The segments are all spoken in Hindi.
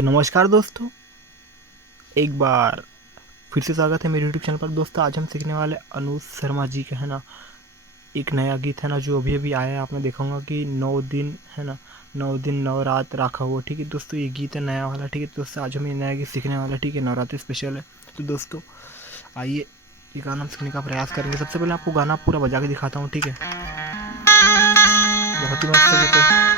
तो नमस्कार दोस्तों, एक बार फिर से स्वागत है मेरे यूट्यूब चैनल पर। दोस्तों आज हम सीखने वाले अनुज शर्मा जी का है ना एक नया गीत है ना जो अभी अभी आया है। आपने देखा होगा कि 9 दिन है ना, 9 दिन 9 रात राखा हुआ। ठीक है दोस्तों, ये गीत है नया वाला। ठीक है दोस्तों, आज हम ये नया गीत सीखने वाला। ठीक है, नवरात्रि स्पेशल है। तो दोस्तों आइए ये गाना हम सीखने का प्रयास करेंगे। सबसे पहले आपको गाना पूरा बजा के दिखाता हूँ। ठीक है, बहुत ही मस्त गीत है।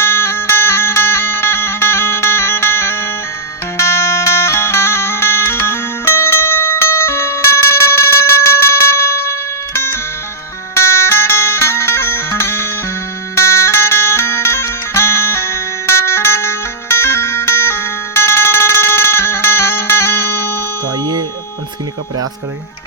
तो आइए अपन सीखने का प्रयास करेंगे।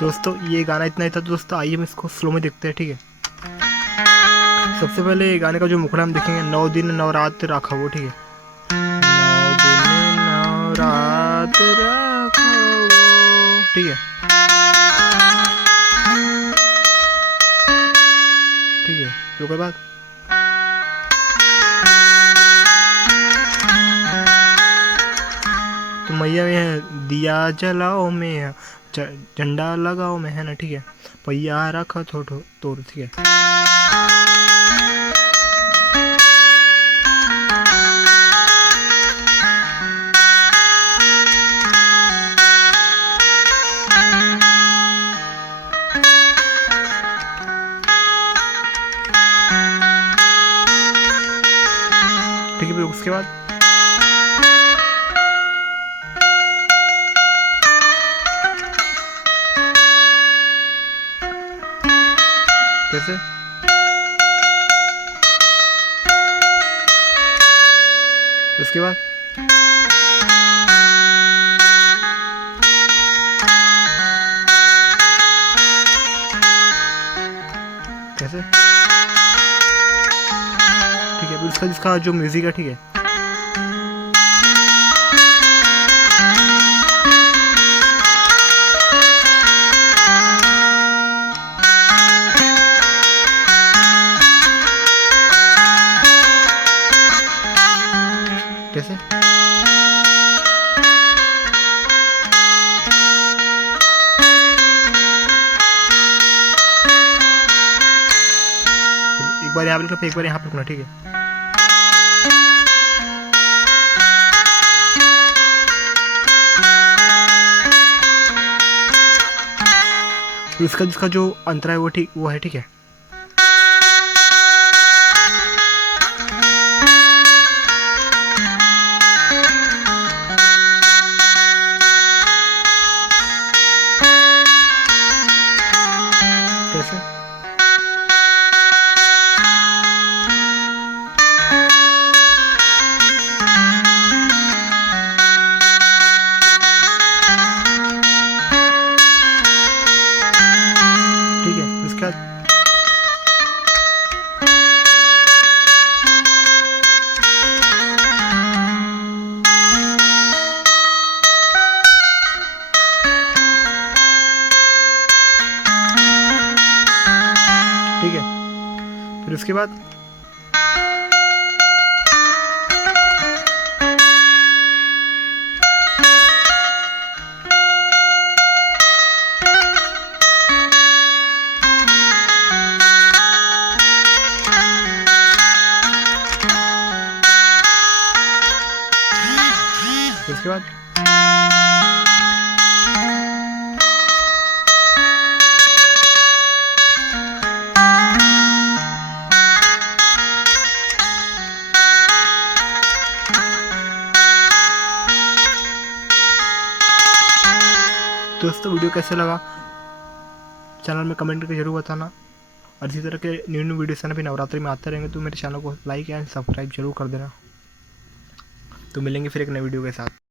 दोस्तों ये गाना इतना ही था। दोस्तों आइए हम इसको स्लो में देखते हैं। ठीक है, सबसे पहले ये गाने का जो मुखड़ा हम देखेंगे, 9 दिन 9 रात राखा वो। ठीक है, 9 दिन 9 रात राखा वो। ठीक है, ठीक है, तो उसके बाद तो मैया में दिया जलाओ में झंडा लगाओ में है ना। ठीक है, पैया रखा थोड़ो तोड़। ठीक है, ठीक है, फिर उसके बाद कैसे उसके बाद कैसे, ठीक है, फिर उसका जिसका जो म्यूजिक है। ठीक है, कैसे बार यहाँ पे रुकना, फिर एक बार यहाँ पे रुकना, ठीक है। तो इसका जिसका जो अंतरा है वो है, ठीक है। कैसे? ठीक है, इसके बाद ठीक है, फिर उसके बाद उसके बाद दोस्तों वीडियो कैसे लगा चैनल में कमेंट करके जरूर बताना, और इसी तरह के न्यू न्यू वीडियोस भी नवरात्रि में आते रहेंगे, तो मेरे चैनल को लाइक एंड सब्सक्राइब जरूर कर देना। तो मिलेंगे फिर एक नए वीडियो के साथ।